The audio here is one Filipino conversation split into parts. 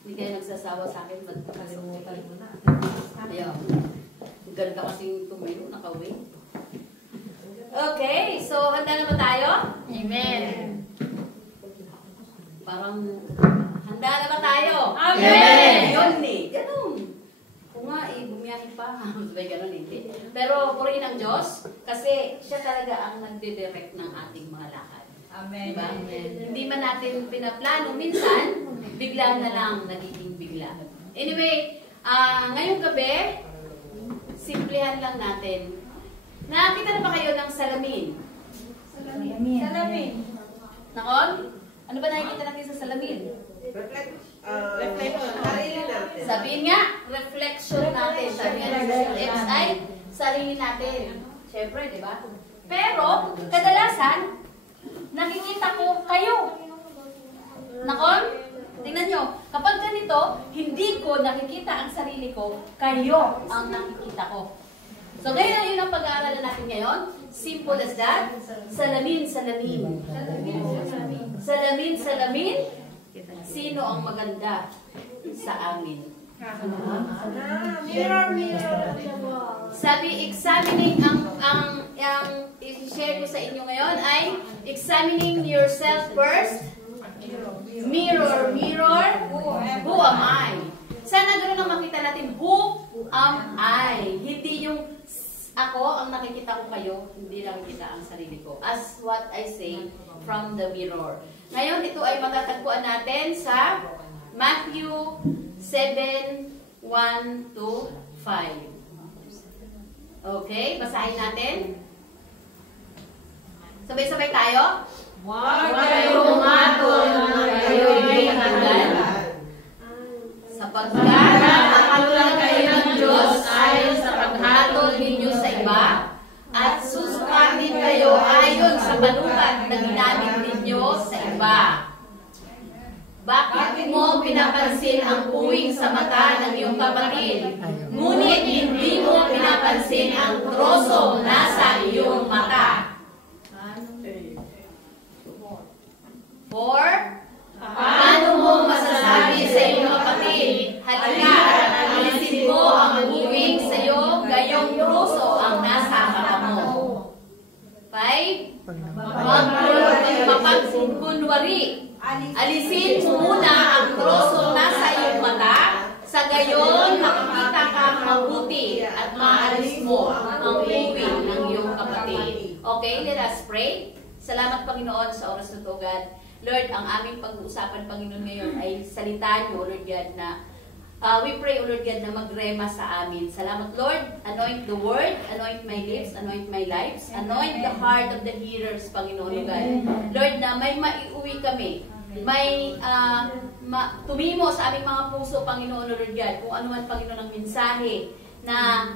Hindi kayo nagsasawa sa akin, ba't Kalimutan mo na. ayaw. Ang ganda kasing tumayo, nakawin. Okay, so handa na ba tayo? Amen. Parang, handa na ba tayo? Amen! Yun eh, ganun. Kung nga bumiyahin pa. Sabay ganun hindi. Pero purihin ang Diyos kasi siya talaga ang nagde-direct ng ating mga lakad. Amen. Diba? Hindi man natin pinaplano. Minsan, bigla na lang nagiging bigla. Anyway, ngayong gabi, simplihan lang natin. Nakakita na ba kayo ng salamin? Salamin. Nakon? Ano ba nakikita natin sa salamin? Reflection. Sarili natin. Sabihin nga, reflection natin. Sabi nga ng X ay sarili natin. Siyempre, di ba? Pero, kadalasan, nakikita ko kayo. Nakon? Tingnan nyo. Kapag ganito, hindi ko nakikita ang sarili ko, kayo ang nakikita ko. So, ngayon yun ang pag-aaralan natin ngayon. Simple as that. Salamin, salamin. Salamin, salamin. Sino ang maganda sa amin? Mirror, mirror. Sabi, examining ang i-share ko sa inyo ngayon ay examining yourself first. Mirror, mirror, who am I? Sana ganoon ang makita natin, who am I? Hindi yung ako ang nakikita ko kayo, hindi nakikita ang sarili ko. As what I say from the mirror. Ngayon, ito ay matatagpuan natin sa Matthew 7:1 to 5. Okay, basahin natin. Sabay-sabay tayo. Huwag kayong umatol na kayo'y hanggan, sapagkat nakatulang kayo ng Diyos ayon sa paghatol ninyo sa iba, at susukatin kayo ayon sa panukat na ginamit ninyo sa iba. Bakit mo pinapansin ang puwing sa mata ng iyong kapatid, ngunit hindi mo pinapansin ang troso nasa iyong mata? For, paano mo masasabi sa iyong kapatid, halika, alisin mo ang puwing sa iyo, gayong troso ang nasa mata mo? 5. Magpapagkunwari. Alisin mo muna ang troso nasa iyong mata, sa gayon makikita kang mabuti at maalis mo ang puwing ng iyong kapatid. Okay, let us pray. Salamat Panginoon sa oras na to, God. Lord, ang aming pag-uusapan, Panginoon, ngayon ay salita niyo, Lord God, na we pray, Lord God, na magrema sa amin. Salamat, Lord. Anoint the word, anoint my lips, anoint my lips, anoint the heart of the hearers, Panginoon, God. Lord, na may maiuwi kami. May tumimo sa aming mga puso, Panginoon, Lord God, kung ano man, Panginoon, ang mensahe na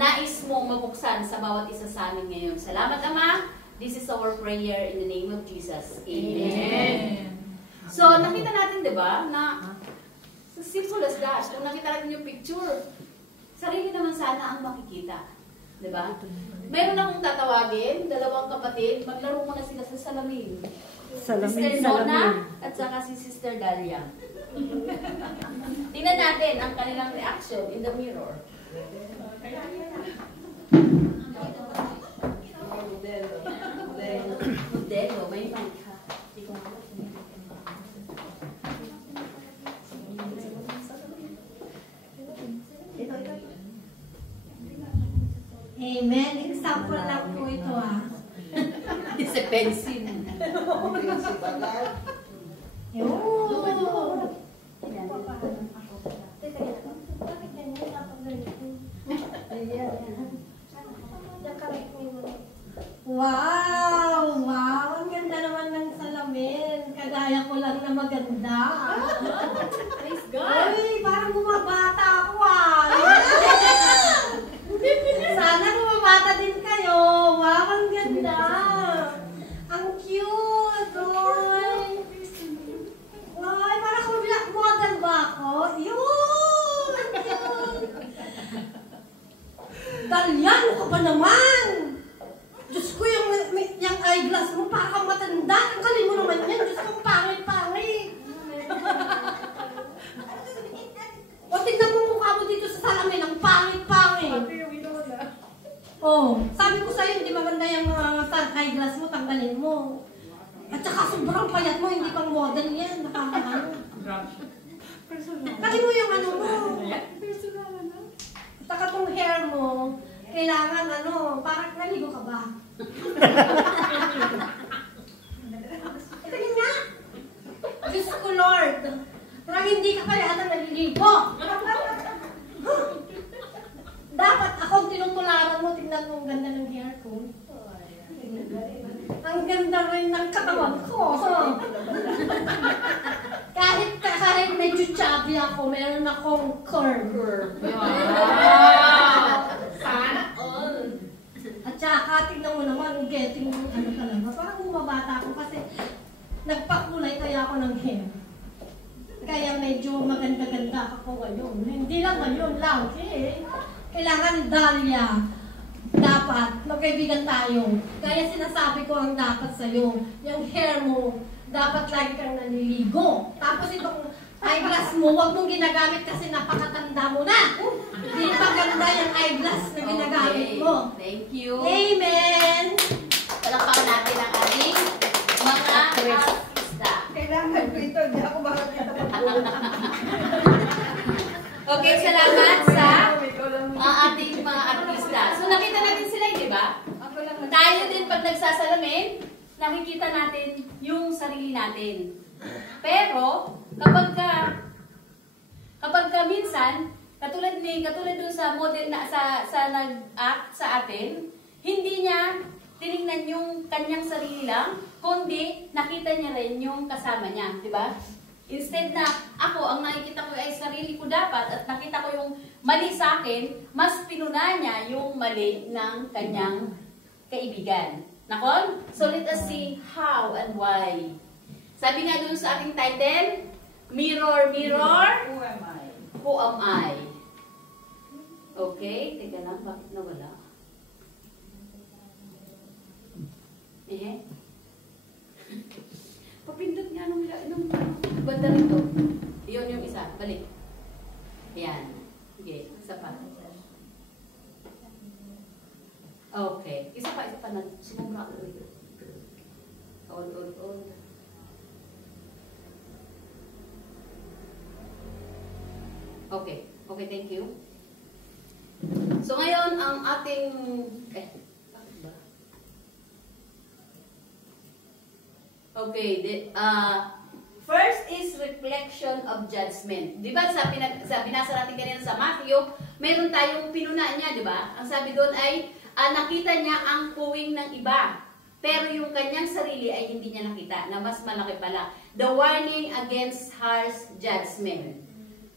nais mong mabuksan sa bawat isa sa amin ngayon. Salamat, Ama. This is our prayer in the name of Jesus. Amen. So, nakita natin, di ba, na simple as that. Kung nakita natin yung picture, sarili naman sana ang makikita. Di ba? Meron akong tatawagin, dalawang kapatid, maglaro muna sila sa salamin. Sister Nona at saka si Sister Dalia. Tingnan natin ang kanilang reaction in the mirror. Modelo, may mic ha. Amen. Example lang po ito ah. It's a pencil. Wow! Wow! Ang ganda naman ng salamin. Kagaya ko lang na maganda. Praise God! Uy, parang bumabata ako ah. Sana bumabata din kayo. Wow, ang ganda. Ang cute. Uy. Uy, parang model ba ako? Yun! Ang cute. Dalyan mo ka ba naman? Diyos ko, yung eyeglass mo, parang matanda. Ang galing mo naman yan. Diyos ko, pangit-pangit. amin, ang pangit-pangit. Oh, sabi ko sa'yo, hindi maganda yung eyeglass mo, tanggalin mo. At saka sobrang payat mo, hindi pang model yan. Nakakaano. Kasi mo yung ano mo. At saka tong hair mo, kailangan ano, parang naligo ka ba? Tingin nga. Diyos ko Lord. Parang hindi ka kaya ata naliligo. Dapat akong tinutularan mo, tingnan mo ang ganda ng hair ko. Ang ganda rin ng katawan ko. Kahit medyo chubby ako, meron akong curve. Sana all. At saka, tingnan mo naman, getting ano talaga. Parang bumabata ako kasi nagpakulay kaya ako ng hair. Kaya medyo maganda-ganda ako ngayon. Hindi lang ngayon, lagi. Kailangan Dahlia. Dapat, magkaibigan tayo. Kaya sinasabi ko ang dapat sa'yo. Yung hair mo, dapat lagi kang naliligo. Tapos itong eyeglass mo, huwag mong ginagamit kasi napakatanda mo na. Hindi maganda yung eyeglass na ginagamit mo. Thank you. Amen! Palakpakan natin ang ating mga artista. Kailangan ko ito, hindi ako makakita pa. Okay, salamat sa ating mga artista. So nakita natin sila, di ba? Tayo din pag nagsasalamin, nakikita natin yung sarili natin. Pero kapag ka minsan, katulad dun sa model na sa nag-act sa atin, hindi niya tinignan yung kanyang sarili lang, kundi nakita niya rin yung kasama niya, di ba? Instead na ako, ang nakikita ko ay sarili ko dapat at nakita ko yung mali sa akin, mas pinuna niya yung mali ng kanyang kaibigan. Nakon? So let us see how and why. Sabi nga dun sa ating title, Mirror, Mirror, Who am I? Who am I? Okay, teka lang, bakit nawala? Papindot nga nung banda rito. Iyon yung isa. Balik. Ayan. Okay. Isa pa. Okay. Isa pa. Sumubra ko rito. All. Okay. Okay, thank you. So ngayon, ang ating... bakit ba? Okay, first is reflection of judgment. Di ba sa binasa natin kanina sa Matthew, meron tayong pinuna niya, di ba? Ang sabi doon ay, nakita niya ang puwing ng iba. Pero yung kanyang sarili ay hindi niya nakita, na mas malaki pala. The warning against harsh judgment.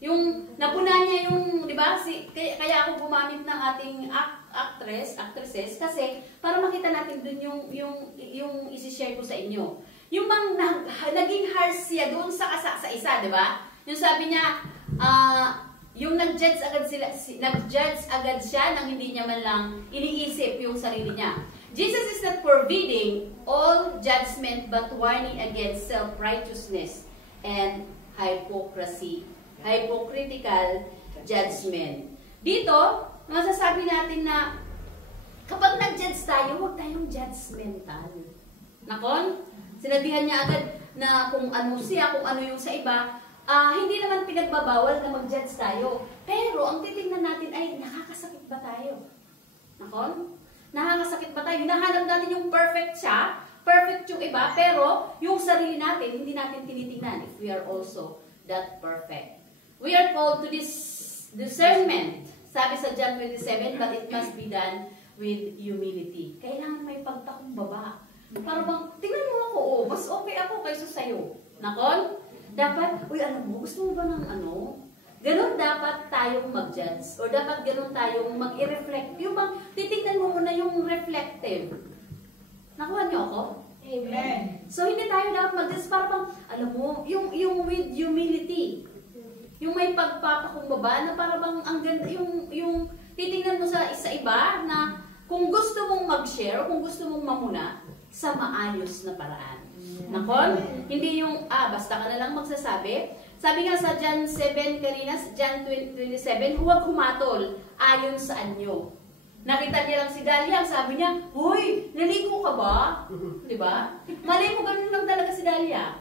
Yung napuna niya yung, di ba? Kaya ako gumamit ng ating actresses kasi para makita natin dun yung isi-share ko sa inyo. Yung bang naging harsh siya doon sa isa, di ba? Yung sabi niya, yung nag-judge agad siya nang hindi niya man lang iniisip yung sarili niya. Jesus is not forbidding all judgment but warning against self-righteousness and hypocritical judgment. Dito, masasabi natin na kapag nag-judge tayo, huwag tayong judgmental. Nakon? Sinabihan niya agad na kung ano siya, kung ano yung sa iba, hindi naman pinagbabawal na mag-judge tayo. Pero ang titingnan natin ay nakakasakit ba tayo? Nakon? Nakakasakit ba tayo? Hinahanap natin yung perfect siya, perfect yung iba, pero yung sarili natin, hindi natin tinitingnan if we are also that perfect. We are called to this discernment. Sabi sa John 27, but it must be done with humility. Kailangan may pagtakumbaba. Para bang, tingnan mo ako, mas okay ako kaysa sa'yo. Nakon? Dapat, alam mo, gusto mo ba ng ano? Ganon dapat tayong mag-judge. O dapat ganon tayong mag-i-reflect. Yung bang, titignan mo muna yung reflective. Nakuha niyo ako? Amen. So, hindi tayo dapat mag-judge. Para bang, alam mo, yung with humility. Yung may pagpapakumbaba na para bang ang ganda, yung titingnan mo sa iba na kung gusto mong mag-share, kung gusto mong mamuna, sa maayos na paraan. Nakon? Hindi yung, basta ka na lang magsasabi. Sabi nga sa John 7, Karina, John 27, huwag humatol ayon sa anyo. Nakita niya lang si Dalia, sabi niya, "Hoy, naligo ka ba?" Di ba? Malay mo, ganun lang talaga si Dalia.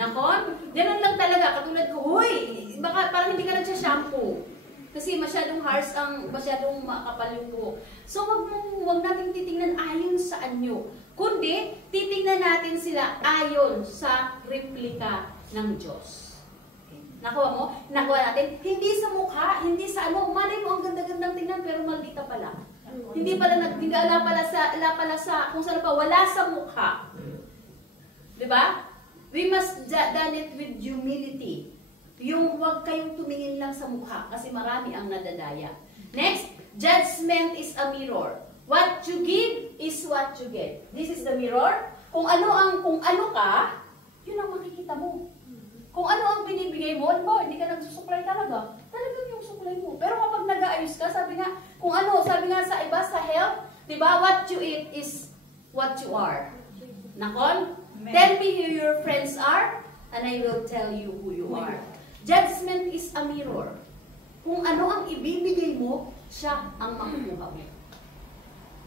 Nakon? Ganun lang talaga, katulad ko, "Hoy, baka parang hindi ka nagsha-shampoo." Kasi masyadong harsh masyadong makapal yung buhok. So, wag natin titingnan ayon sa anyo. Kundi, titingnan natin sila ayon sa replika ng Diyos. Nakuha mo? Nakuha natin? Hindi sa mukha, hindi sa ano. Malay mo, ang ganda-gandang tingnan, pero maldita pala. Hindi ala pala sa, kung saan pa, wala sa mukha. Diba? We must done it with humility. Yung huwag kayong tumingin lang sa mukha, kasi marami ang nadadaya. Next, judgment is a mirror. What you give is what you get. This is the mirror. Kung ano ka, yun ang makikita mo. Kung ano ang binibigay mo, hindi ka nagsusuklay talaga. Talagang yung suklay mo. Pero kapag nag-aayos ka, sabi nga sa iba, sa health, di ba, what you eat is what you are. Nakon? Tell me who your friends are, and I will tell you who you are. Judgment is a mirror. Kung ano ang ibibigay mo, siya ang makukuha mo.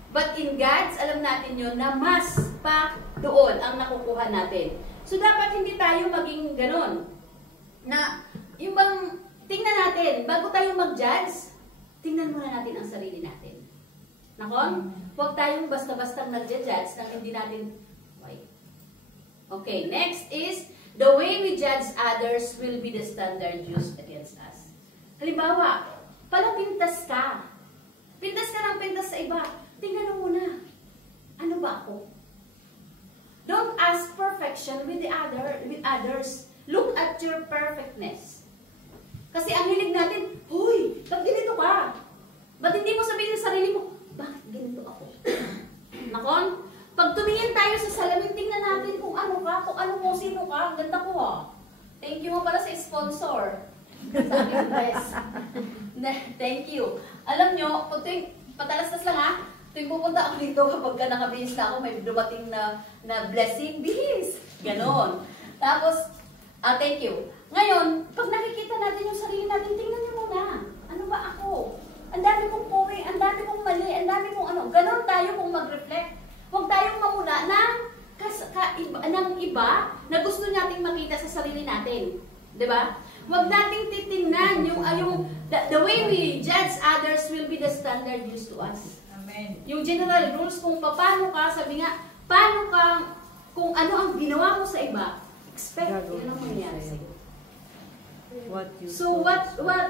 But in God's, alam natin yun, na mas pa doon ang nakukuha natin. So, dapat hindi tayo maging ganon. Na, yung bang, tingnan natin, bago tayo mag-judge, tingnan muna natin ang sarili natin. Nakon? Huwag tayong basta-bastang nag-judge nang hindi natin, okay, next is, the way we judge others will be the standard used against us. Halimbawa, pintas ka. Pintas ka ng pintas sa iba. Tingnan mo muna. Ano ba ako? Don't ask perfection with others. Look at your perfectness. Kasi ang hilig natin, "Hoy, ba't ganito ka?" Ba't hindi mo sabihin sa sarili mo, "Bakit ganito ako?" Nakon? Pag tumingin tayo sa salamin, tingnan natin kung ano ka, sino ka. Ang ganda ko Thank you mo pala sa sponsor. Sa aking dress. Thank you. Alam nyo, patalastas lang tuwing pupunta ako dito, kapag nakabihis na ako, may dumating na blessing, bihis. Ganon. Tapos, thank you. Ngayon, pag nakikita natin yung sarili natin, tingnan nyo muna. Ano ba ako? Ang dami kong puri, ang dami kong mali, ang dami kong ano. Ganon tayo kung mag-reflect. Huwag tayong mamuna ng iba na gusto nating makita sa sarili natin. Diba? Huwag nating titingnan the way we judge others will be the standard used to us. Amen. Yung general rules kung paano ka, sabi nga, kung ano ang ginawa mo sa iba, expect yun ang mangyari sa'yo. So,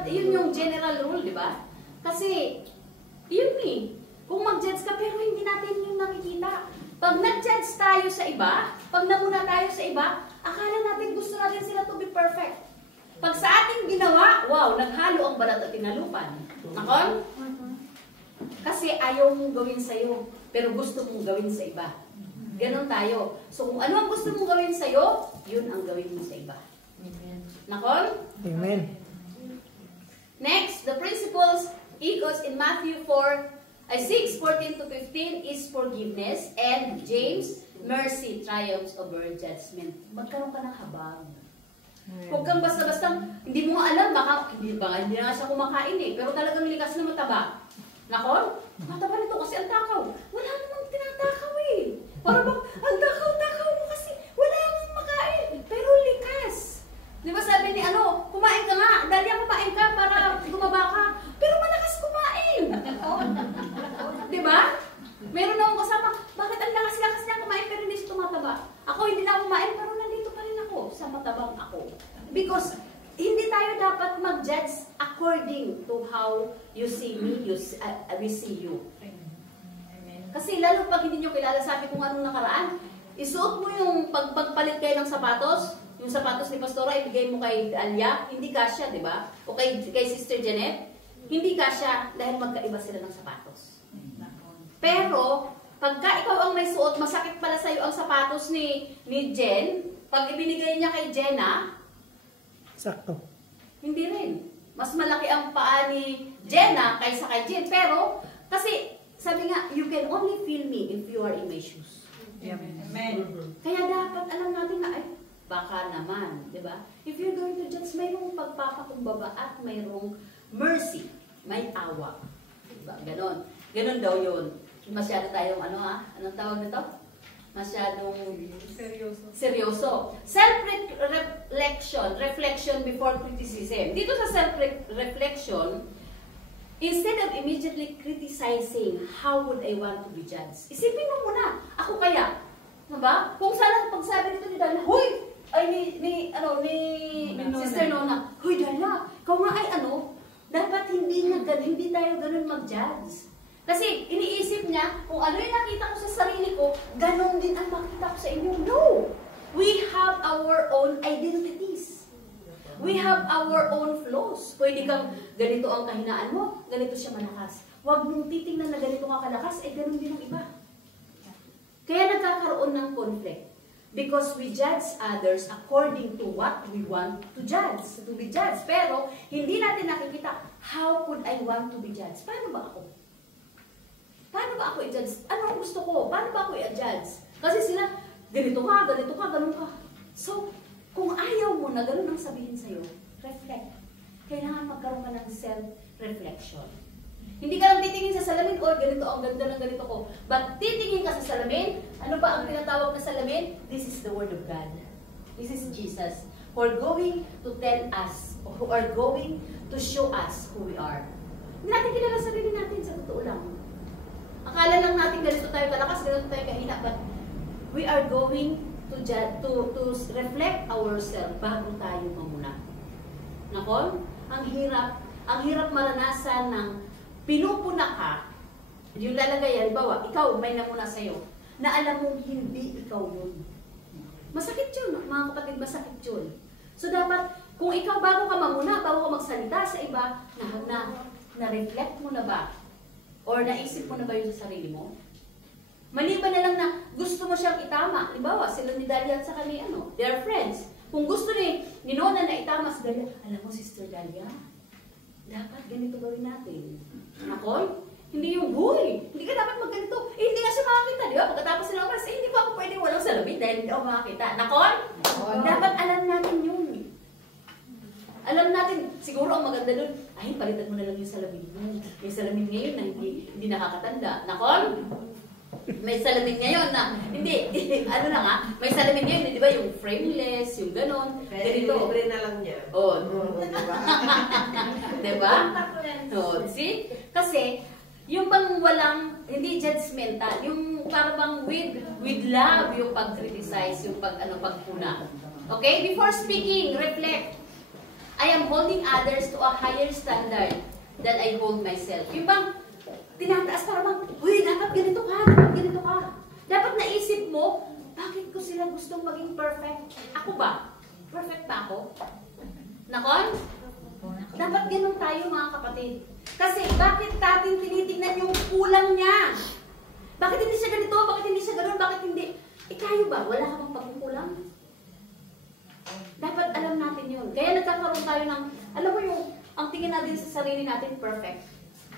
yun yung general rule, di ba? Kasi, yun kung mag-judge ka, pero hindi natin yung nakikita. Pag nag-judge tayo sa iba, pag namuna tayo sa iba, akala natin gusto natin sila to be perfect. Pag sa ating ginawa, wow, naghalo ang balat at tinalupan. Nakon? Kasi ayaw mong gawin sa'yo, pero gusto mong gawin sa iba. Ganon tayo. So kung ano ang gusto mong gawin sa'yo, yun ang gawin mo sa iba. Nakon? Amen. Next, the principles echoes in Matthew 6:14 to 15 is forgiveness, and James, mercy triumphs over judgment. Magkaroon ka ng habag. Huwag kang basta-basta, hindi mo alam, hindi na siya kumakain pero talagang likas na mataba. Nakon? Mataba nito kasi ang takaw. Wala namang tinatakaw Para bang, ang takaw-takaw mo kasi, wala namang makain, pero likas. Di ba sabi ni kumain ka nga, Dalia, kumain ka para gumaba ka, pero malakas kumain. Di ba? Meron akong kasama, bakit ang lakas-lakas niya kumain pero hindi siya tumataba? Ako hindi na kumain pero nandito pa rin ako sa matabang ako. Because hindi tayo dapat mag-judge according to how you see me, we see you. Kasi lalo pag hindi nyo kilala sa akin kung anong nakaraan, isuot mo yung pagpalit kayo ng sapatos, yung sapatos ni Pastora, ibigay mo kay Alia, hindi kasya, di ba? O kay Sister Janet, hindi kasya dahil magkaiba sila ng sapatos. Pero, pagka ikaw ang may suot, masakit pala sa'yo ang sapatos ni Jen, pag ibinigay niya kay Jenna, sakto. Hindi rin. Mas malaki ang paa ni Jenna kaysa kay Jen. Pero, kasi, sabi nga, you can only feel me if you are in my shoes. Amen. Kaya dapat alam natin na, Baka naman, di ba? If you're going to judge, mayroong pagpapakumbaba at mayroong mercy. May awa. Diba? Ganon. Ganon daw yun. Masyado tayong anong tawag nito? Masyadong seryoso. Reflection before criticism. Dito sa self-reflection, instead of immediately criticizing, how would I want to be judged? Isipin mo muna, ako kaya? Diba? Kung sana pagsabi nito ni Dana, huy! Ay, ni Sister Nona, huy Dana, ikaw nga ay dapat hindi tayo ganun mag-judge. Kasi iniisip niya, kung ano yung nakita ko sa sarili ko, ganun din ang makita ko sa inyo. No! We have our own identities. We have our own flaws. Pwede kang, ganito ang kahinaan mo, ganito siya malakas. Huwag mong titingnan na ganito ka kalakas, ganun din ang iba. Kaya nagkakaroon ng conflict. Because we judge others according to what we want to be judged. Pero, hindi natin nakikita, how could I want to be judged? Paano ba ako? Paano ba ako i-judge? Ano gusto ko? Paano ba ako i-judge? Kasi sila, ganito ka, ganun ka. So, kung ayaw mo na ganun ang sabihin sa'yo, reflect. Kailangan magkaroon ka ng self-reflection. Hindi ka lang titingin sa salamin, ganito, ang ganda ng ganito ko. But titingin ka sa salamin, ano ba ang tinatawag na salamin? This is the Word of God. This is Jesus. Who are going to tell us, who are going to show us who we are. Hindi natin kilala sarili natin sa totoo lang. Akala lang natin ganito tayo kalakas, ganito tayo kahina, but we are going to reflect ourselves bago tayo mamuna. Nakon? Ang hirap maranasan ng pinupuna ka, yung lalagay, halimbawa, ikaw, may namuna sa'yo, na alam mong hindi ikaw yun. Masakit yun, mga kapatid, masakit yun. So dapat, kung ikaw bago ka mamuna, bago ka magsalita sa iba, na-reflect mo na ba? Or naisip mo na ba yun sa sarili mo? Maliban na lang na gusto mo siyang itama. Halimbawa, sila ni Dalia at saka ni they are friends. Kung gusto ni Nona na itama si Dalia, alam mo, Sister Dalia, dapat ganito gawin natin. Ako? Hindi yung, hindi ka dapat magganito. Hindi nga siya makakita, di ba? Pagkatapos sila umalis, hindi ko ako pwede walang salamin dahil hindi ako makakita. Nakon? Dapat alam natin yun. Alam natin, siguro ang maganda doon, ay, palitan mo na lang yung salamin mo. May salamin ngayon na hindi nakakatanda. Nakon? May salamin ngayon na, hindi, may salamin ngayon, di ba, yung frameless, yung ganon, ganito. Libre na lang niya. Diba? See? Kasi, yung bang walang, hindi judgmental, yung parang with love, yung pag-criticize, yung pagpuna. Okay? Before speaking, reflect. I am holding others to a higher standard than I hold myself. Yung bang, tinataas para dapat ganito ka, Dapat naisip mo, bakit ko sila gustong maging perfect? Ako ba? Perfect ba ako? Nakon? Dapat ganun tayo mga kapatid. Kasi bakit natin tinitingnan yung kulang niya? Bakit hindi siya ganito? Bakit hindi siya ganun? Bakit hindi? Kayo ba? Wala ka bang pagkukulang? Dapat alam natin yun. Kaya nagkakaroon tayo ng, alam mo yung, ang tingin natin sa sarili natin, perfect.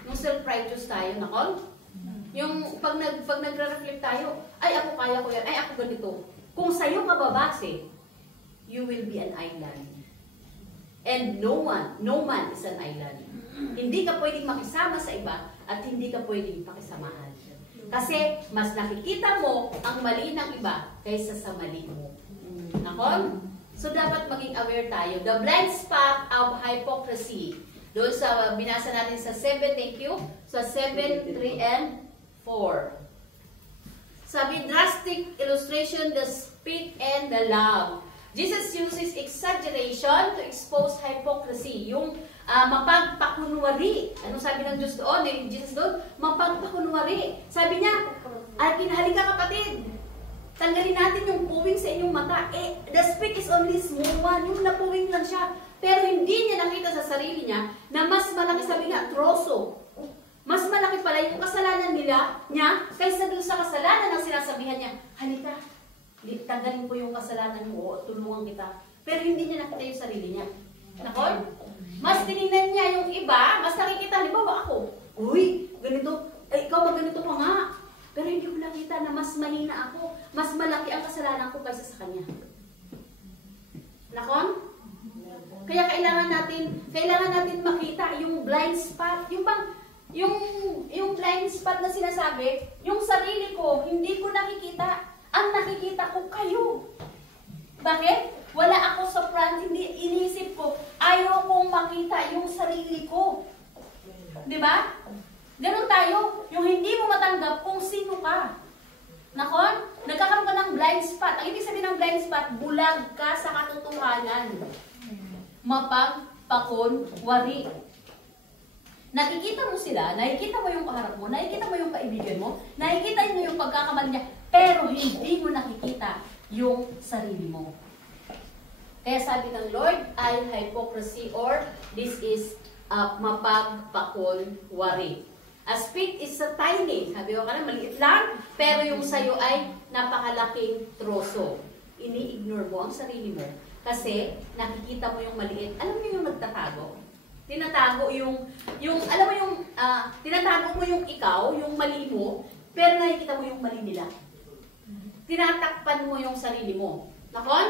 Yung self-righteous tayo, nakon? Yung pag nagre-reflect tayo, ay ako kaya ko yan, ay ako ganito. Kung sa'yo ka babase, you will be an island. And no man is an island. Hindi ka pwedeng makisama sa iba at hindi ka pwedeng pakisamahan. Kasi mas nakikita mo ang mali ng iba kaysa sa mali mo. Nakon? So dapat maging aware tayo. The blind spot of hypocrisy. Doon sa binasa natin sa 7, thank you. Sa 7, 3, and 4. Sabi, drastic illustration, the spit and the love. Jesus uses exaggeration to expose hypocrisy. Yung mapagpakunwari. Ano sabi ng Diyos doon? Jesus doon? Mapagpakunwari. Sabi niya, halika kapatid, tanggalin natin yung puwing sa inyong mata. The spit is only small one. Yung napuwing lang siya. Pero hindi niya nakita sa sarili niya na mas malaki, sabi nga, troso. Mas malaki pala yung kasalanan niya kaysa doon sa kasalanan ng sinasabihan niya, halika, tanggalin ko yung kasalanan mo o tulungan kita. Pero hindi niya nakita yung sarili niya. Nakon? Mas tinignan niya yung iba, mas nakikita, halimbawa ako, ganito, ikaw magganito ka nga. Pero hindi ko nakita na mas mahina ako, mas malaki ang kasalanan ko kaysa sa kanya. Nakon? Kaya kailangan natin makita yung blind spot, yung blind spot na sinasabi, yung sarili ko, hindi ko nakikita. Ang nakikita ko kayo. Bakit? Wala ako sa front, hindi iniisip ko, ayaw kong makita yung sarili ko. Di ba? Ganun tayo, yung hindi mo matanggap kung sino ka. Nakon? Nagkakaroon ka ng blind spot. Ang ibig sabihin ng blind spot, bulag ka sa katotohanan. Mapagpakunwari. Nakikita mo sila, nakikita mo yung kaharap mo, nakikita mo yung kaibigan mo, nakikita mo yung pagkakamali niya, pero hindi mo nakikita yung sarili mo. Kaya sabi ng Lord ay hypocrisy or this is mapagpakunwari. A speck is a tiny, sabi ko ka na, maliit lang, pero yung sayo ay napakalaking troso. Ini-ignore mo ang sarili mo kasi nakikita mo yung maliit. Alam mo yung nagtatago? Tinatago alam mo yung, tinatago mo yung ikaw, yung mali mo, pero nakikita mo yung mali nila. Tinatakpan mo yung sarili mo. Nakon?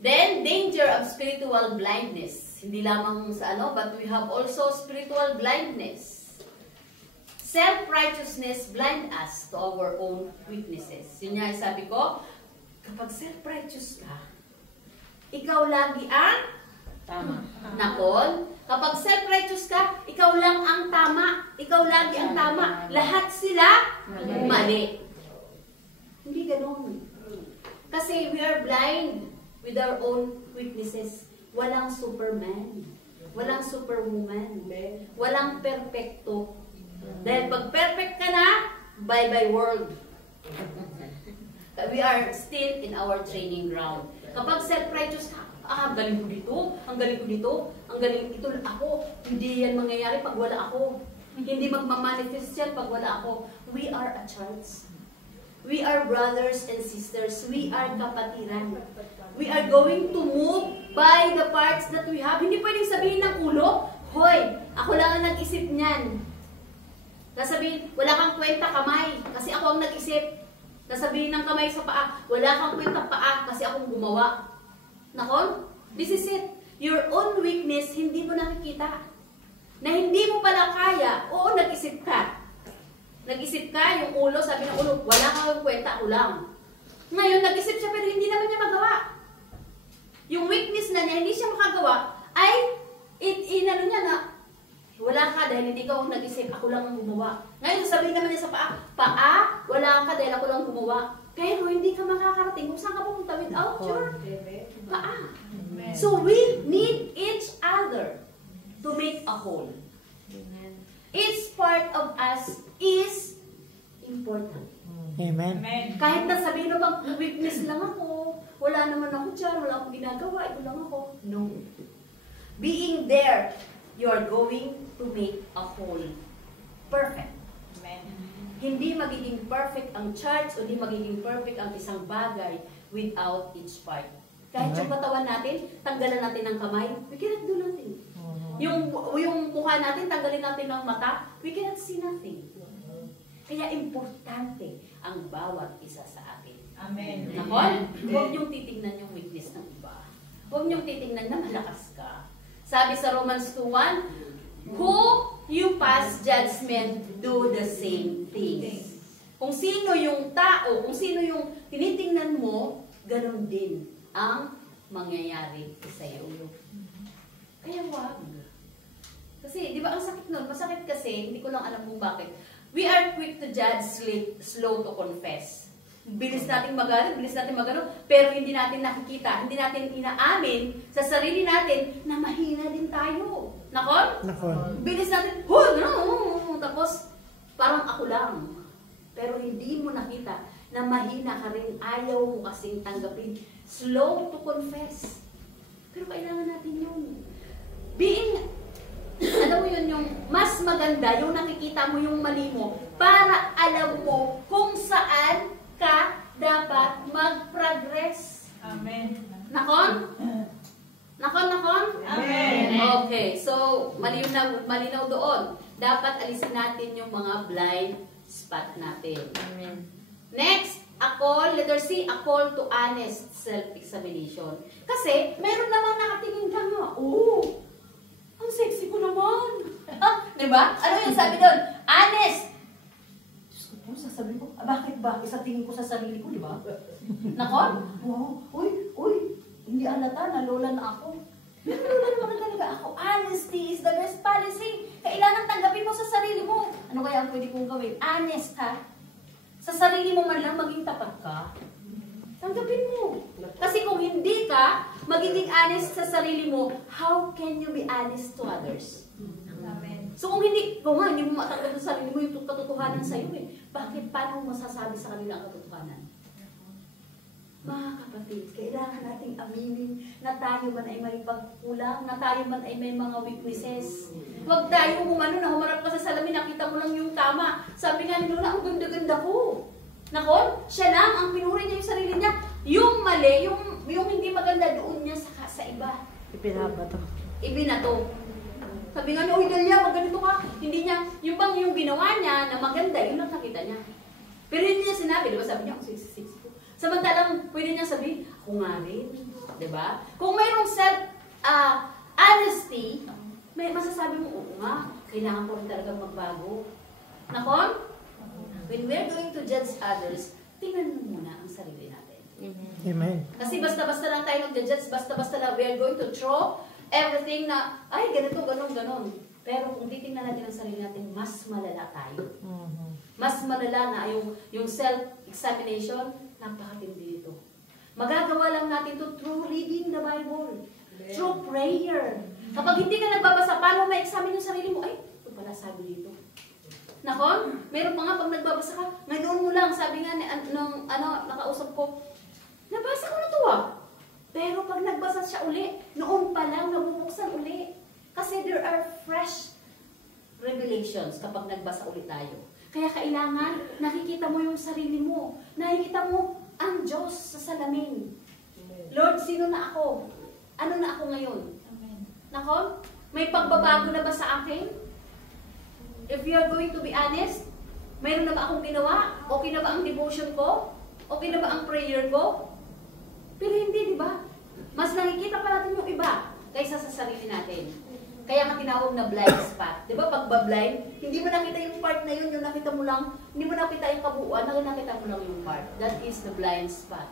Then, danger of spiritual blindness. Hindi lamang sa but we have also spiritual blindness. Self-righteousness blind us to our own weaknesses. Yun nga sabi ko, kapag self-righteous ka, ikaw lagi ang tama. Nakon, kapag self-righteous ka, ikaw lang ang tama. Ikaw lagi ang tama. Lahat sila mali. Hindi ganun. Kasi we are blind with our own weaknesses. Walang superman. Walang superwoman. Walang perfecto. Dahil pag perfect ka na, bye-bye world. We are still in our training ground. Kapag self-righteous ka, ang galing ko dito, ang galing ko dito, ang galing ito ako. Hindi yan mangyayari pag wala ako. Hindi magmamanifest yan pag wala ako. We are a church. We are brothers and sisters. We are kapatiran. We are going to move by the parts that we have. Hindi pwedeng sabihin ng ulo, hoy, ako lang ang nag-isip niyan. Sasabihin, wala kang kwenta kamay, kasi ako ang nag-isip. Sasabihin ng kamay sa paa, wala kang kwenta paa, kasi akong gumawa. Nakon? This is it. Your own weakness, hindi mo nakikita. Na hindi mo pala kaya, oo, nag-isip ka. Nag-isip ka, yung ulo, sabi ng ulo, wala kang kwenta, ako lang. Ngayon, nag-isip siya, pero hindi naman niya magawa. Yung weakness na niya, hindi siya makagawa, ay, inano niya na, wala ka dahil hindi ka nag-isip, ako lang ang gumawa. Ngayon, sabihin naman niya sa paa, wala ka dahil ako lang gumawa. Pero hindi ka makakarating kung saan ka pupunta without your paa. So, we need each other to make a whole. Each part of us is important. Amen. Kahit na sabihin naman, weakness lang ako, wala naman ako dyan, wala akong ginagawa, ito lang ako. No. Being there, you are going to make a whole. Perfect. Amen. Hindi magiging perfect ang church o hindi magiging perfect ang isang bagay without each part. Kahit yung katawan natin, tanggalan natin ng kamay, we cannot do nothing. Yung mukha natin, tanggalin natin ng mata, we cannot see nothing. Kaya importante ang bawat isa sa atin. Amen. Nakon? Huwag niyong titignan yung weakness ng iba. Huwag niyong titignan na malakas ka. Sabi sa Romans 2:1, who you pass judgment, do the same things. Kung sino yung tao, kung sino yung tinitingnan mo, ganun din ang mangyayari sa iyo. Kaya wag. Kasi, di ba, ang sakit nun? Masakit kasi, hindi ko lang alam kung bakit. We are quick to judge, slow to confess. Bilis natin magalit, bilis natin magano, pero hindi natin nakikita, hindi natin inaamin sa sarili natin na mahina din tayo. Nakon? Nakon. Bilis natin, tapos parang ako lang. Pero hindi mo nakita na mahina ka rin, ayaw mo kasing tanggapin. Slow to confess. Pero kailangan natin yun. Alam mo yun, yung mas maganda, yung nakikita mo yung mali mo, para alam mo kung saan ka dapat mag-progress. Amen. Nakon? Nakon? Amen. Okay, so malinaw doon. Dapat alisin natin yung mga blind spot natin. Amen. Next, a call, letter C, a call to honest self-examination. Kasi, meron namang nakatingin ka nga, oh, ang sexy ko naman. Diba? Ano yung sabi doon? Honest. Ano sasabihin ko? Bakit ba? Isa tingin ko sa sarili ko, di ba? Nakon? Wow. Uy, hindi alata, nalola na ako. Nalola naman talaga ako. Honesty is the best policy. Kailangan tanggapin mo sa sarili mo. Ano kaya ang pwede kong gawin? Honest, ha? Sa sarili mo man lang, maging tapat ka. Tanggapin mo. Kasi kung hindi ka magiging honest sa sarili mo, how can you be honest to others? Amen. So kung hindi mo matanggap sa sarili mo yung katotohanan sa iyo bakit paano mo masasabi sa kanila ang katotohanan? Mga kapatid, kailangan nating aminin na tayo man ay may pagkulang, na tayo man ay may mga weaknesses. Huwag tayo na humarap ka sa salamin, nakita mo lang yung tama. Sabi nga ni Lola, ang ganda-ganda ko. Nakon, siya lang, ang pinuri niya yung sarili niya. Yung mali, yung hindi maganda doon niya sa iba. Ibinato. Sabi nga niya, uy Dalia, magganito ka. Hindi niya, yung ginawa niya na maganda, yun lang nakita niya. Pero hindi niya sinabi, di ba? Sabi niya, ang sexy ko. Samantalang, pwede niya sabihin, ako nga rin. Di ba? Kung mayroong self-honesty, may masasabi mo, oo nga, kailangan ko rin talagang magbago. Nakon? When we're going to judge others, tingnan mo muna ang sarili natin. Amen. Kasi basta-basta lang tayo mag-judge, basta-basta lang we are going to throw everything na, ay, ganito, ganon. Pero kung titingnan natin ang sarili natin, mas malala tayo. Mas malala na yung self-examination, napakatindi ito. Magagawa lang natin ito through reading the Bible. Through prayer. Kapag hindi ka nagbabasa, paano ma-examine yung sarili mo? Ay, ito pala sabi dito. Nakon? Meron pa nga pag nagbabasa ka, ngayon mo lang, sabi nga nung nakausap ko, nabasa ko na ito ah. Pero pag nagbasa siya uli, noon pa lang, nabubuksan uli. Kasi there are fresh revelations kapag nagbasa ulit tayo. Kaya kailangan, nakikita mo yung sarili mo. Nakikita mo ang Diyos sa salamin. Lord, sino na ako? Ano na ako ngayon? Nakon? May pagbabago na ba sa akin? If you are going to be honest, mayroon na ba akong ginawa? Okay na ba ang devotion ko? Okay na ba ang prayer ko? Pero hindi, di ba? Mas nakikita pa natin yung iba kaysa sa sarili natin. Kaya nga tinawag na blind spot. Di ba? Pag ba-blind, hindi mo nakita yung part na yun, yung nakita mo lang, hindi mo nakita yung kabuuan, nakita mo lang yung part. That is the blind spot.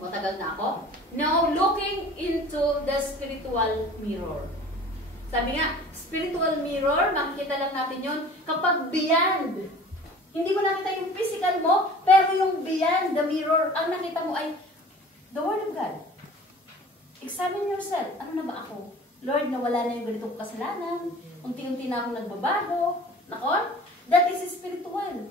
Matagal na ako. Now, looking into the spiritual mirror. Sabi nga, spiritual mirror, makikita lang natin yun kapag beyond. Hindi mo nakita yung physical mo, pero yung beyond the mirror, ang nakita mo ay the Word of God. Examine yourself. Ano na ba ako? Lord, nawala na yung ganitong kasalanan. Unti-unti na akong nagbabago. Nakon? That is spiritual.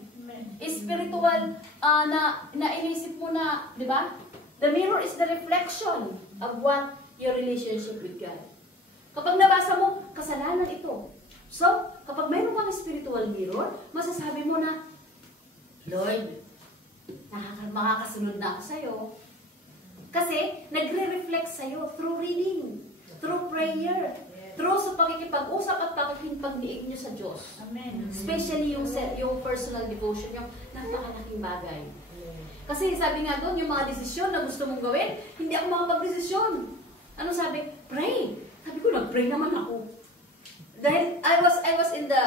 Spiritual na inisip mo na, di ba? The mirror is the reflection of what your relationship with God. Kapag nabasa mo, kasalanan ito. So, kapag mayroon kang spiritual mirror, masasabi mo na, Lord, makakasunod na ako sa'yo. Kasi, nagre-reflect sa'yo through reading, through prayer, through sa pakikipag-usap at pakikipag-liig nyo sa Diyos. Amen. Especially yung personal devotion, yung napakalaking bagay. Kasi sabi nga doon, yung mga desisyon na gusto mong gawin, hindi ako makapag-desisyon. Ano sabi? Pray. Sabi ko, nag-pray naman ako. Dahil I was in the,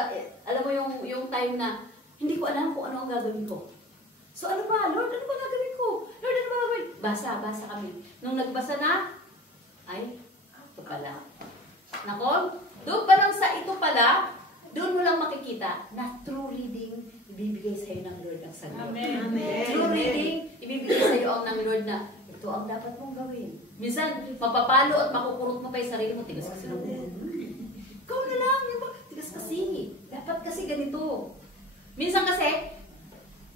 alam mo yung time na, hindi ko alam kung ano ang gagawin ko. So ano ba? Lord, ano ba gagawin ko? Lord, ano ba gagawin? Basa kami. Nung nagbasa na, ay, ito pala. Nako, doon pa lang sa ito pala, doon mo lang makikita na true reading, ibibigay sa iyo ng Lord ang sagot. Amen. True reading, ibibigay sa iyo ang ng Lord na ito ang dapat mong gawin. Minsan, mapapalo at makukurot mo pa yung sarili mo, tigas kasi lang. Ikaw na lang, tigas kasi. Dapat kasi ganito. Minsan kasi,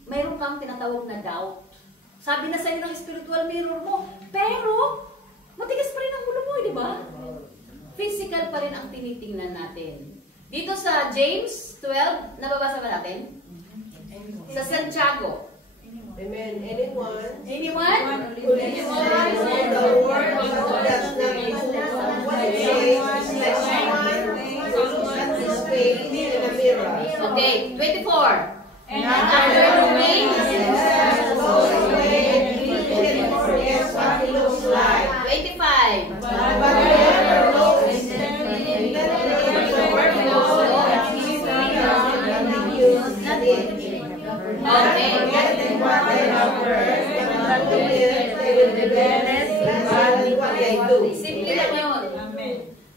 mayroon kang tinatawag na doubt. Sabi na sa'yo ng spiritual mirror mo, pero, matigas pa rin ang ulo mo, di ba? Physical pa rin ang tinitingnan natin. Dito sa James 12, nababasa ba natin? Sa Santiago. Amen. Anyone? Anyone? Who is on the word of God does not what it says, let someone at his face in a mirror. Okay, 24. And after the rain, goes away,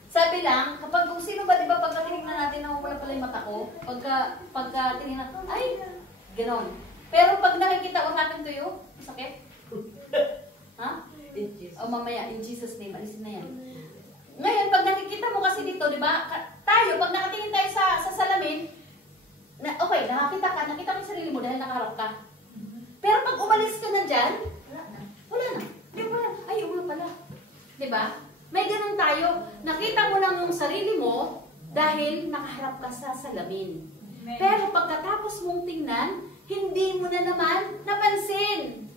Sabi lang, kapag kung sino ba, di ba, pagka tinignan natin, nawawala pala yung mata ko, pagka tinignan, ay, ganon. Pero pag nakikita, what happened to you? Sakit? Ha? O mamaya, in Jesus' name, alisin na yan. Ngayon, pag nakikita mo kasi dito, di ba, tayo, pag nakatingin tayo sa salamin, okay, nakita mo yung sarili mo dahil nakaharap ka. Pero pag umalis ka na dyan, wala na. Ay, wala pala. Di ba? May ganun tayo. Nakita mo lang yung sarili mo dahil nakaharap ka sa salamin. Pero pagkatapos mong tingnan, hindi mo na naman napansin.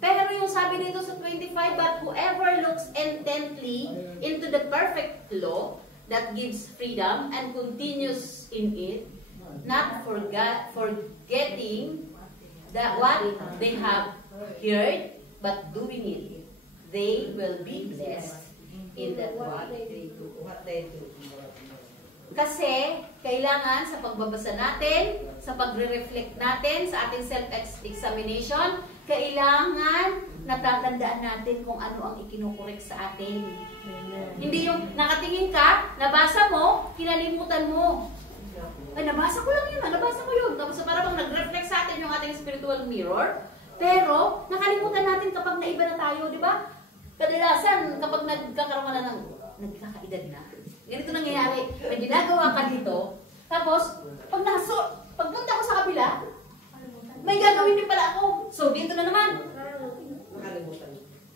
Pero yung sabi dito sa 25, but whoever looks intently into the perfect law that gives freedom and continues in it, not forgetting that what they have heard, but doing it, they will be blessed in that what they do. Kasi, kailangan sa pagbabasa natin, sa pagre-reflect natin, sa ating self-examination, kailangan natatandaan natin kung ano ang ikinukorek sa atin. Hindi yung nakatingin ka, nabasa mo, kinalimutan mo. Ay, nabasa ko lang yun, nabasa ko yun. Tapos para bang nag-reflect sa atin yung ating spiritual mirror. Pero, nakalimutan natin kapag naiba na tayo, di ba? Kadalasan, kapag nagkakaroon ka na ng nagkakaedad na, ganito nangyayari, may ginagawa ka dito, tapos, pagpunta ko sa kabila, may gagawin din pala ako. So, dito na naman.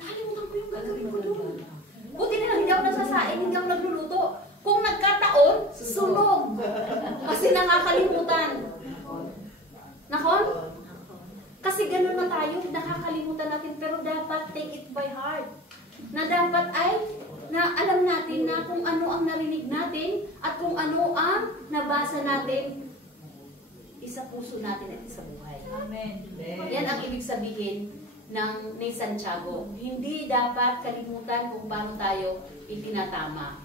Nakalimutan ko yung gagawin ko doon. Buti na lang, hindi ako nagsasain, hindi ako nagluluto. Kung nagkataon, sunog. Kasi nakakalimutan. Nakon? Kasi ganun na tayo, nakakalimutan natin, pero dapat take it by heart. Na dapat ay, na alam natin na kung ano ang narinig natin at kung ano ang nabasa natin, isa puso natin at isa buhay. Amen. Yan ang ibig sabihin ni Santiago. Hindi dapat kalimutan kung paano tayo itinatama.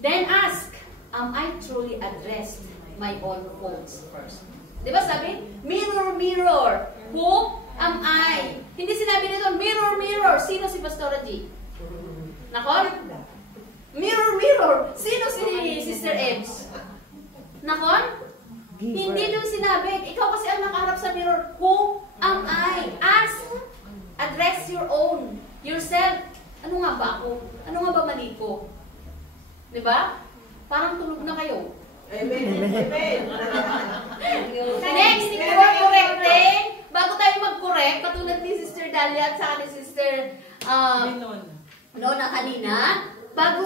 Then ask, am I truly addressed my own faults first? Di ba sabi? Mirror, mirror, who am I? Hindi sinabi nito, mirror, mirror, sino si Pastora G? Nakon? Mirror, mirror, sino si Sister Ebs? Nakon? Hindi doon sinabi, ikaw kasi ang nakaharap sa mirror, who am I? Ask, address your own, yourself. Ano nga ba ako? Ano nga ba mali ko? Di ba? Parang tulog na kayo. Amen. Amen. Next, before correcting, bago tayo mag-correct, katulad ni Sister Dalia at sa ni Sister Nona kanina, bago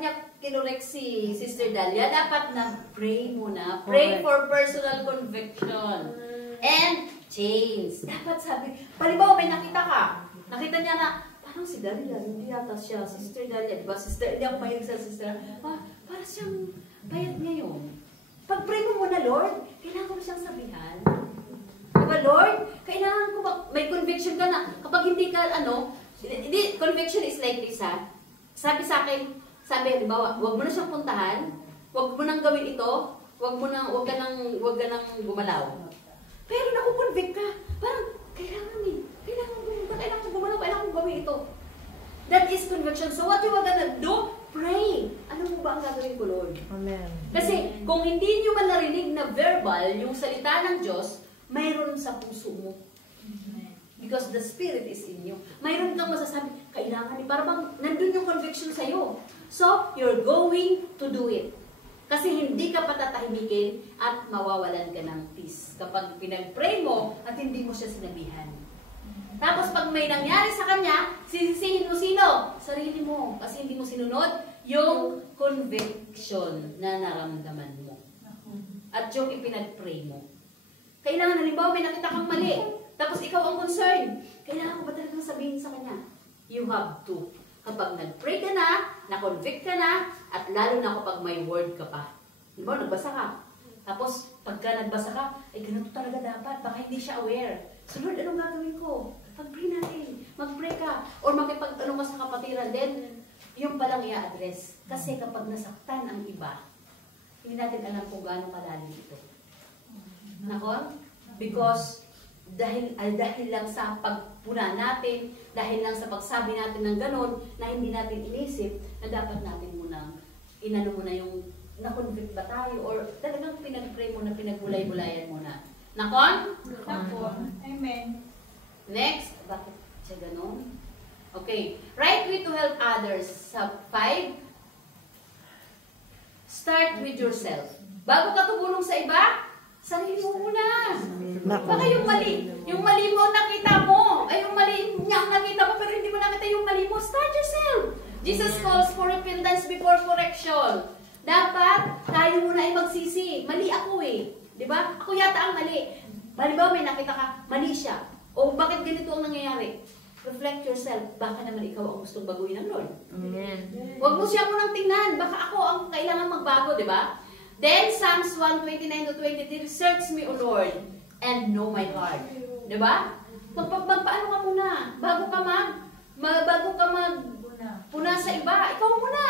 niya kinorek si Sister Dalia, dapat na-pray muna. Pray for personal conviction and change. Dapat sabi, palibaw, may nakita ka. Nakita niya na, parang si Dalia, hindi yata siya, Sister Dalia, diba? Sister, hindi ako mahilig sa sister. Para siyang bayad ngayon. Pag-pray mo muna, Lord, kailangan ko siyang sabihan. Diba, Lord? Kailangan ko may conviction ka na. Kapag hindi ka, conviction is like this, ha? Sabi sa akin, halimbawa, huwag mo na siyang puntahan, huwag mo nang gawin ito, huwag ka nang gumalaw. Pero nakukonvict ka. Parang, kailangan ko gumalaw, kailangan ko gawin ito. That is conviction. So what you are gonna do? Pray. Ano mo ba ang gagawin ko, Lord? Amen. Kasi kung hindi nyo man narinig na verbal, yung salita ng Diyos, mayroon sa puso mo. Because the Spirit is in you. Mayroon kang masasabi, kailangan ni, para bang nandun yung conviction sa'yo. So, you're going to do it. Kasi hindi ka patatahimikin at mawawalan ka ng peace. Kapag pinag-pray mo at hindi mo siya sinabihan. Tapos pag may nangyari sa kanya, sisisihin mo sino? Sarili mo. Kasi hindi mo sinunod yung conviction na naramdaman mo. At yung ipinag-pray mo. Kailangan, halimbawa, may nakita kang mali. Tapos ikaw ang concern. Kailangan ko ba talagang sabihin sa kanya? You have to. Kapag nag-pray ka na, na-convict ka na, at lalo na kapag may word ka pa. Halimbawa, nagbasa ka. Tapos, pagka nagbasa ka, ay ganito talaga dapat. Baka hindi siya aware. So, Lord, anong gagawin ko? Pag-pray natin. Mag-pray ka. Or makipag-ano ka sa kapatiran. Then, yung palang i-address. Kasi kapag nasaktan ang iba, hindi natin alam kung gaano kalalim ito. Nakon? Because dahil lang sa pagpuna natin, dahil lang sa pagsabi natin ng ganon, na hindi natin inisip na dapat natin munang inano mo na yung na-convict ba tayo or talagang pinag-pray mo na pinagbulay-bulayan mo na. Nakon? Nakon. Amen. Next, bakit siya ganon? Okay. Right way to help others. Sa 5, start with yourself. Bago ka tumulong sa iba, sarili mo muna. Baka yung mali mo nakita mo. Ay, yung mali niya ang nakita mo pero hindi mo nakita yung mali mo. Start yourself. Jesus calls for repentance before correction. Dapat tayo muna ay magsisi. Mali ako eh. Diba? Ako yata ang mali. Halimbawa may nakita ka, mali siya. O bakit ganito ang nangyayari? Reflect yourself. Baka naman ikaw ang gustong baguhin ng Lord. Amen. Huwag mo siya munang tingnan. Baka ako ang kailangan magbago, di ba? Then, Psalms 1:29-23, search me, O Lord, and know my heart. Di ba? Magpaano ka muna? Bago ka puna sa iba, ikaw muna.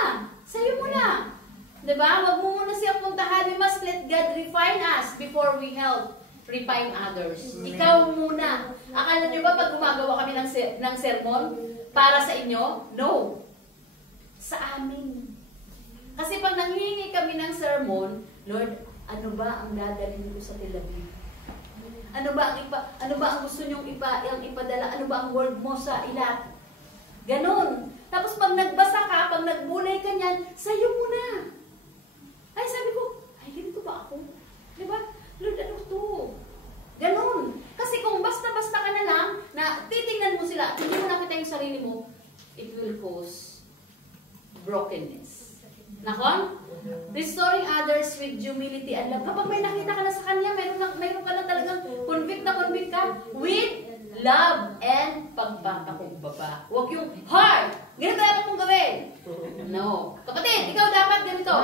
Sa'yo muna. Di ba? Huwag mo muna siya puntahan. We must let God refine us before we help refine others. Ikaw muna. Akala niyo ba pag gumagawa kami ng sermon para sa inyo? No. Sa amin. Kasi pag nanghingi kami ng sermon, Lord, ano ba ang dadalhin ko sa Tel Aviv? Ano ba ang gusto niyong ipadala? Ano ba ang word mo sa Ilat? Ganon. Tapos pag nagbasa ka, pag nagbulay ka niyan, sa'yo muna. Ay, sabi ko, ay, ganito ba ako? Diba? Lord, ano to? Ganon. Kasi kung basta-basta ka na lang, na titingnan mo sila, hindi mo nakita yung sarili mo, it will cause brokenness. Nakon? Restoring others with humility and love. Kapag may nakita ka na sa kanya, mayroon ka na talagang convict ka with love and pagpapakumbaba. Huwag yung heart. Ganito dapat mong gawin. No. Kapatid, ikaw dapat ganito.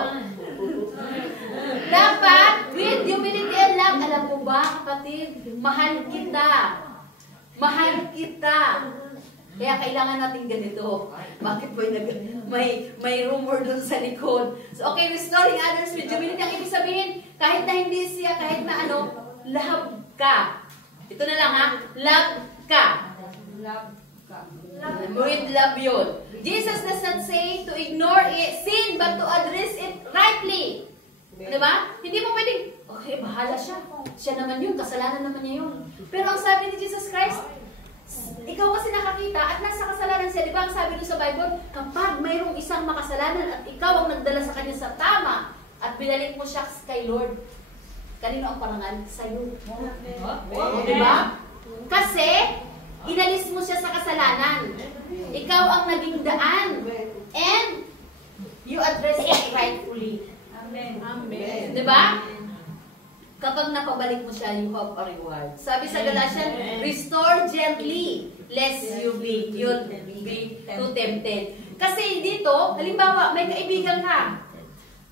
Dapat with humility and love. Alam mo ba, kapatid, mahal kita. Mahal kita. Kaya kailangan natin ganito. Bakit po may rumor dun sa likod? So, okay, restoring others with humility. Ang ibig sabihin, kahit na hindi siya, kahit na love ka. Ito na lang ha, love ka. Love ka. With love yun. Jesus does not say to ignore sin, but to address it rightly. Diba? Hindi mo pwedeng, okay, bahala siya. Siya naman yun, kasalanan naman niya yun. Pero ang sabi ni Jesus Christ, ikaw kasi nakakita at nasa kasalanan siya. Di ba ang sabi doon sa Bible, kapag mayroong isang makasalanan at ikaw ang nagdala sa kanya sa tama at binalik mo siya kay Lord, kanino ang parangal? Sa'yo. Di ba? Kasi, inalis mo siya sa kasalanan. Ikaw ang naging daan. And, you address it rightfully. Amen. Amen. Di ba? Kapag napabalik mo siya, you have a reward. Sabi sa Galatians, restore gently, lest you'll be too tempted. Kasi dito, halimbawa, may kaibigan ka.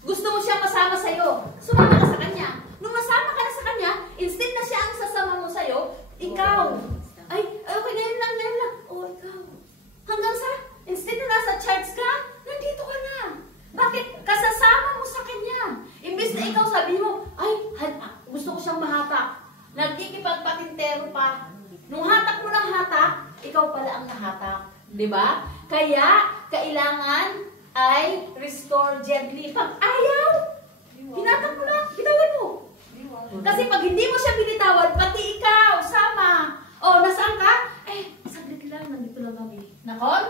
Gusto mo siya masama sa'yo. Sumama ka sa kanya. Nung masama ka na sa kanya, instead na siya ang sasama mo sa'yo, ikaw. Ay, okay, ngayon lang. Oh, ikaw. Hanggang sa, instead na nasa church ka, nandito ka na. Bakit? Kasasama mo sa kanya. Imbis na ikaw sabi mo, ay, gusto ko siyang mahatak. Nagkikipagpatintero pa. Nung hatak mo ng hatak, ikaw pala ang nahatak. Diba? Kaya, kailangan ay restore gently. Pag ayaw, hinatak mo na, bitawan mo. Kasi pag hindi mo siya binitawan, pati ikaw, sama. O, nasaan ka? Saglit lang, nandito lang kami. Nakon?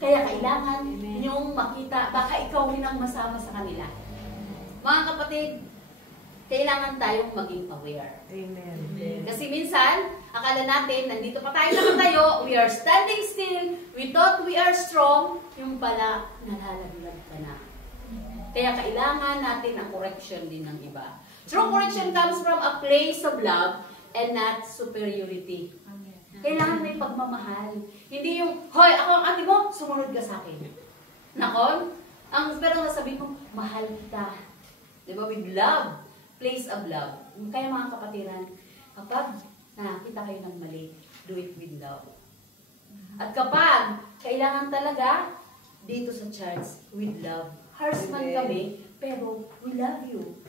Kaya kailangan niyong makita, baka ikaw rin ang masama sa kanila. Mga kapatid, kailangan tayong maging aware. Amen. Kasi minsan, akala natin, nandito pa tayo nakatayo, we are standing still, we thought we are strong, yung pala, nalalaglag ka na. Kaya kailangan natin ang correction din ng iba. True correction comes from a place of love and not superiority. Kailangan may pagmamahal. Hindi yung, hoy, ako ang ate mo, sumunod ka sa akin. Nakon? Pero sasabihin mo, mahal kita. Diba? With love. Place of love. Kaya mga kapatiran, kapag nakakita kayo ng mali, do it with love. At kapag kailangan talaga, dito sa church, with love. Harsh man kami, pero we love you.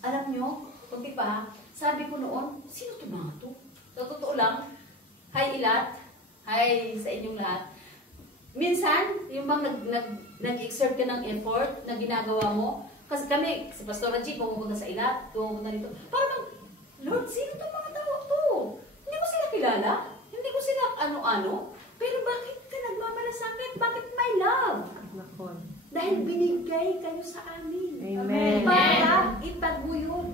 Alam nyo, kunti pa, sabi ko noon, sino ito mga to? Sa totoo lang, hi Ilat, hi sa inyong lahat. Minsan, yung bang nag-exert ka ng effort na ginagawa mo, kasi kami, si Pastor Raji, pumupunta sa Ilat, pumupunta dito, parang, Lord, sino itong mga tao to? Hindi ko sila kilala, hindi ko sila ano-ano, pero bakit ka nagmamalasakit? Bakit my love? Dahil binigay kayo sa amin. Amen. Para itaguyod.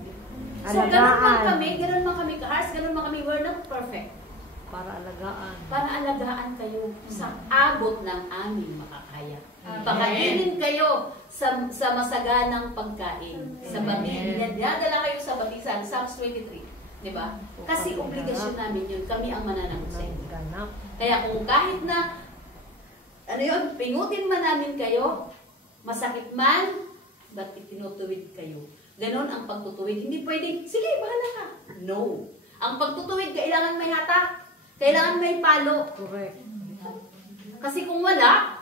So, ganun man kami ka-hearts, ganun man kami, we're not perfect. Para alagaan. Para alagaan kayo sa abot ng aming makakaya. Pakainin kayo sa masaganang pagkain. Sa batisan. Dinadala kayo sa batisan. Psalms 23. Diba? Kasi obligasyon namin yun. Kami ang mananagot sa inyo. Kaya kung kahit na pingutin man namin kayo, masakit man, ba't itinutuwid kayo? Ganon ang pagtutuwid. Hindi pwedeng, sige, bahala ka. No. Ang pagtutuwid, kailangan may hatak. Kailangan may palo. Correct. Kasi kung wala,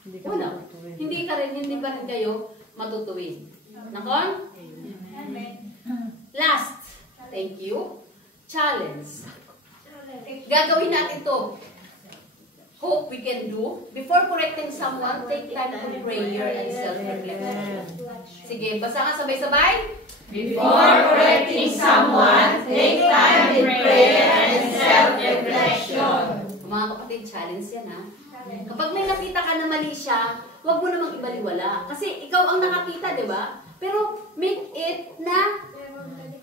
Wala. hindi pa rin kayo matutuwid. Nakon? Amen. Last. Thank you. Challenge. Gagawin natin to. Hope we can do. Before correcting someone, take time for prayer and self-reflection. Sige, basa nga sabay-sabay. Before correcting someone, take time in prayer and self-reflection. Mga kapatid, challenge yan ha. Kapag may nakita ka na mali siya, huwag mo namang ibaliwala. Kasi ikaw ang nakakita, di ba? Pero make it na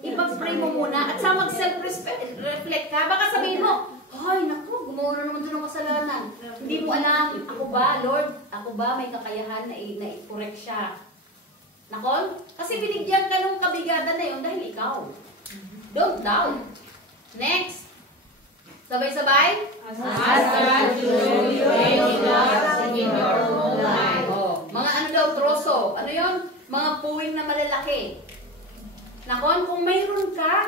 ipag-pray mo muna at sa mag-self-reflect ka. Baka sabihin mo, ay, naku, gumawa na naman doon ng kasalanan. Hindi mo alam, ako ba, Lord, ako ba may kakayahan na i-correct siya? Nakon? Kasi binigyan ka ng kabigatan na yun dahil ikaw. Don't doubt. Next. Sabay-sabay? Ask God to show you any doubts in your own life. Oh, mga ano daw, troso. Ano yun? Mga puwing na malalaki. Nakon, kung mayroon ka,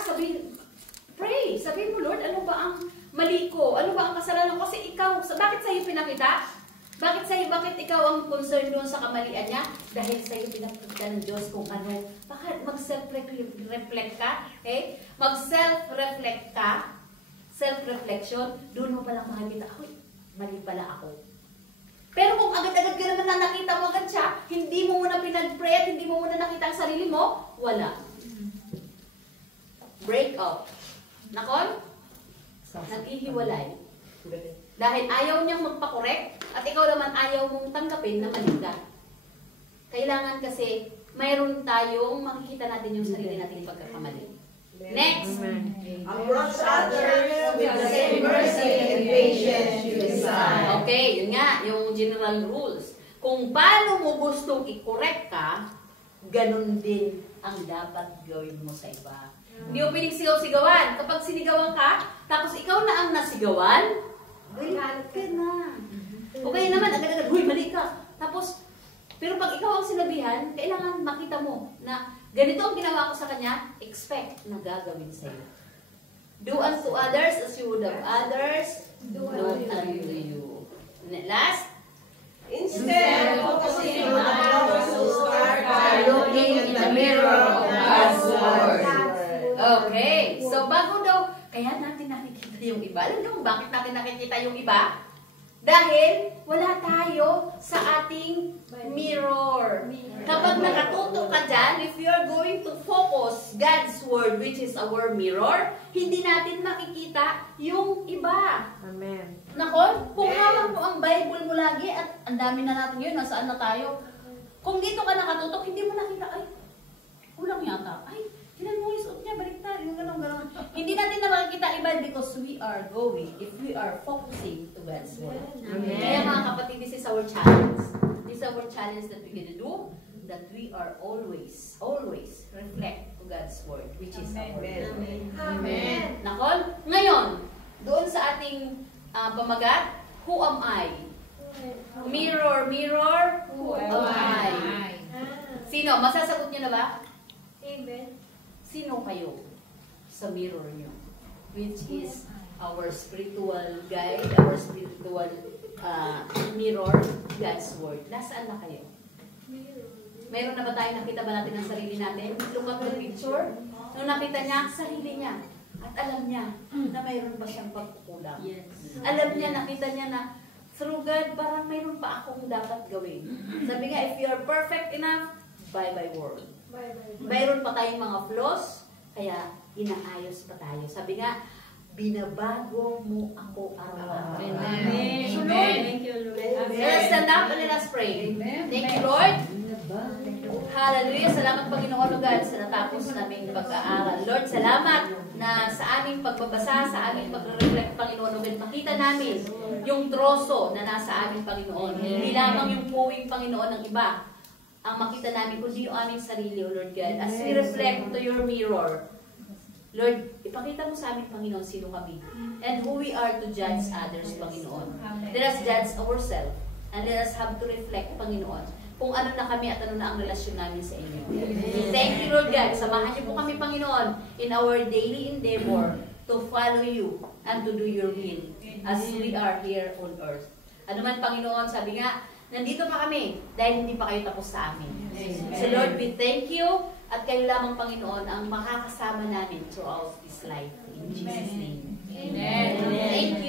pray. Sabihin mo, Lord, ano ba ang mali ko? Ano ba ang kasalanan ko? Kasi ikaw, bakit sa'yo pinakita? Bakit ikaw ang concerned doon sa kamalian niya? Dahil sa'yo pinakita ng Diyos kung ano. Bakit mag-self-reflect ka? Okay? Mag-self-reflect ka. Self-reflection, doon mo palang makikita, ay, mali pala ako. Pero kung agad-agad ka naman na nakita mo agad siya, hindi mo muna pinag-pray at hindi mo muna nakita ang sarili mo, wala. Break up. Nakon? Naghihiwalay. Dahil ayaw niyang magpakorek at ikaw naman ayaw mong tanggapin na mali ka. Kailangan kasi mayroon tayong makikita natin yung sarili nating pagkakamali. Next. Approach others with the same mercy and patience you desire. Okay, yun nga, yung general rules. Kung paano mo gustong i-correct ka, ganun din ang dapat gawin mo sa iba. Hindi mo pinig sigaw-sigawan. Kapag sinigawan ka, tapos ikaw na ang nasigawan, galit ka na. O kaya naman, agad-agad, huy, mali ka. Tapos, pero pag ikaw ang sinabihan, kailangan makita mo na ganito ang ginawa ko sa kanya, expect na gagawin sa'yo. Do unto others as you would have others do unto you. Last, Instead of focusing on others, start by looking in the mirror of God's Word. okay. So, bago daw, kaya natin nakikita yung iba. Alam niyo kung bakit natin nakikita yung iba? Dahil wala tayo sa ating mirror. Kapag nakatutok ka dyan, if you are going to focus God's Word, which is our mirror, hindi natin makikita yung iba. Amen. Nakon, kung hawak mo ang Bible mo lagi at ang dami na natin yun, nasaan na tayo? Kung dito ka nakatutok, hindi mo nakita, ay, kulang yata. Ay, tinan mo yung suot niya, baliktad, yung gano'n. Hindi natin na makikita iba because we are going, if we are focusing to God's Word. Amen. Kaya mga kapatid, this is our challenge. This is our challenge that we're gonna do, that we are always reflect to God's Word, which is our Word. Amen. Nakon? Ngayon, doon sa ating pamagat, who am I? Mirror, mirror, who am I? Sino? Masasagot niyo na ba? Amen. Sino kayo sa mirror niyo? Which is our spiritual guide, our spiritual mirror, God's Word. Nasaan na kayo? Meron na ba tayo nakita ba natin ang sarili natin? Look at the picture. Nung nakita niya, sarili niya. At alam niya na mayroon pa siyang pagkukulang. Yes. Alam niya, nakita niya na through God, parang mayroon pa akong dapat gawin. Sabi nga, if you are perfect enough, bye-bye world. Mayroon pa tayong mga flaws, kaya inaayos pa tayo. Sabi nga, binabago mo ako araw-araw. Amen. So, Lord, Thank you, Lord. let us stand up and let us pray. Thank you, Lord. Hallelujah. Salamat, Panginoon, O God, sa natapos naming pag-aaral. Lord, salamat na sa aming pagbabasa, sa aming pag-reflect, Panginoon, O God, makita namin yung troso na nasa aming Panginoon. Hindi lamang yung puwing, Panginoon, ng iba ang makita namin, kundi yung aming sarili, O Lord God. As we reflect to your mirror, Lord, ipakita mo sa amin, Panginoon, sino kami. And who we are to judge others, Panginoon. Let us judge ourselves. And let us have to reflect, Panginoon, kung ano na kami at ano na ang relasyon namin sa inyo. Thank you, Lord God. Samahan niyo po kami, Panginoon, in our daily endeavor to follow you and to do your will as we are here on earth. Ano man, Panginoon, sabi nga, nandito pa kami dahil hindi pa kayo tapos sa amin. So, Lord, we thank you at kayo lamang, Panginoon, ang makakasama namin throughout this life. In Jesus' name. Amen. Thank you.